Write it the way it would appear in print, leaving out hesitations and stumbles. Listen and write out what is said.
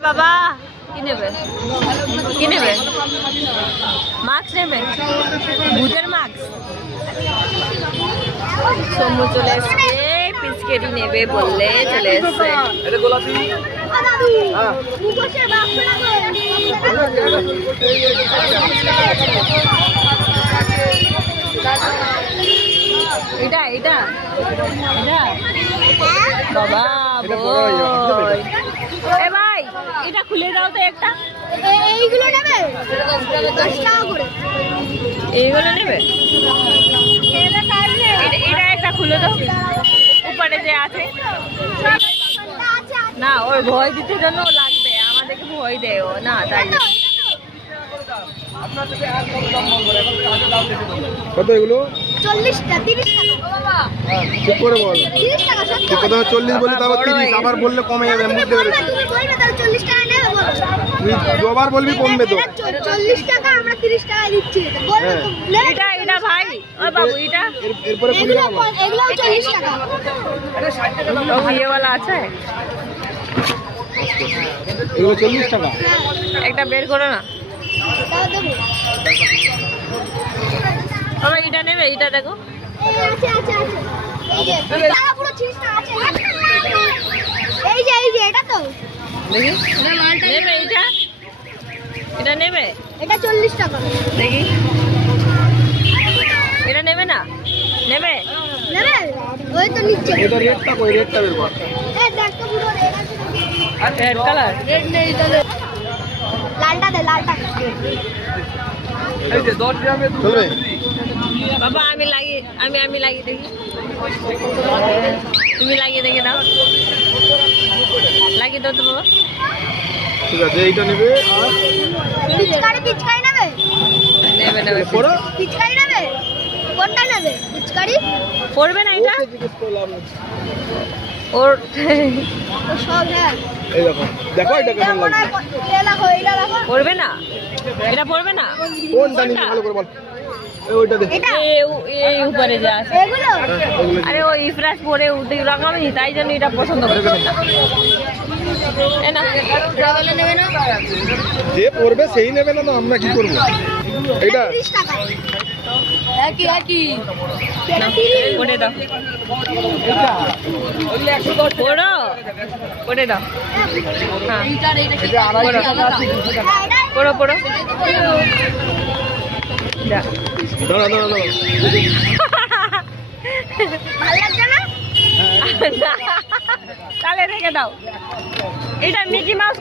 বাবা কি নেবে কি নেবে মাস্ক নেবে ভূতের মাস্ক সমু চলে এসছে পিচকেরি নেবে বললে চলে এসছে এটা এটা এটা বাবা বই এ ভাই এটা খুলে দাও তো একটা এইগুলো নেবে 10 টাকা করে এইগুলো নেবে এটা একটা খুলে দাও উপরে যে আছে না ওই ভয় দিতে জন্য লাগবে আমাদেরকে ভয় দেয় ও না তাই কত এগুলো 40 টাকা 30 টাকা ঠিক করে বল 30 টাকা তুই কথা 40 বলি তারপর 30 আবার বললে কমে যাবে বুঝতে পেরেছি তুমি বলবে তাহলে 40 টাকা নেবে বলো তুই যবার বলবি কমবে তো 40 টাকা আমরা 30 টাকা দিচ্ছি বলবে তো নেবে এটা এটা ভাই ও বাবু এটা এরপরে খুলে দাও এগুলো 40 টাকা ও ইয়েওয়ালা আছে এগুলো 40 টাকা একটা বের করো না তাও দেবো বাবা এটা নেবে এটা দেখো এই আছে আছে আছে এই যে টাকা পুরো 30 টাকা আছে এই যে এটা তো দেখি নেবে এটা এটা নেবে এটা 40 টাকা দেখি এটা নেবে না নেবে নেবে ওই তো নিচে এটা রেটটা কই রেটটা বের কর এই দেখ তো পুরো রেড আছে রেড কালার রেড নেই তাহলে লালটা দে লালটা চলবে বাবা আমি লাগিয়ে আমি লাগিয়ে দেখি তুমি লাগিয়ে দেখে দাও লাগিয়ে দাও তো বাবা ঠিক আছে এইটা নেবে আর পিচকারি নেবে নেবে নেবে পড়ো পিচকারি নেবে কোনটা নেবে পিচকারি পড়বে না এটা ওকে জিজ্ঞেস করলাম ওর ও সব হ্যাঁ এই দেখো দেখো এটা কেমন লাগছে দেখো এটা দেখো পড়বে না এটা পড়বে না কোনটা নিবি ভালো করে বল এই ওইটা দে এটা এই উপরে যা আছে এগুলো এগুলো আরে ওই ইফরাজ পরে উঠে লাগামনি তাই জন্য এটা পছন্দ করবে না এ না নেবে না যে পড়বে সেই নেবে না তো আমরা কি করব এইটা 30 টাকা একই না, পড়ে দাও পড়ো পড়ে দাও হ্যাঁ এটা 250 টাকা আছে পড়ো পড়ো যা দাঁড়া দাঁড়া দাঁড়া ভালো লাগছে না তাহলে রেখে দাও এটা মিকি মাউস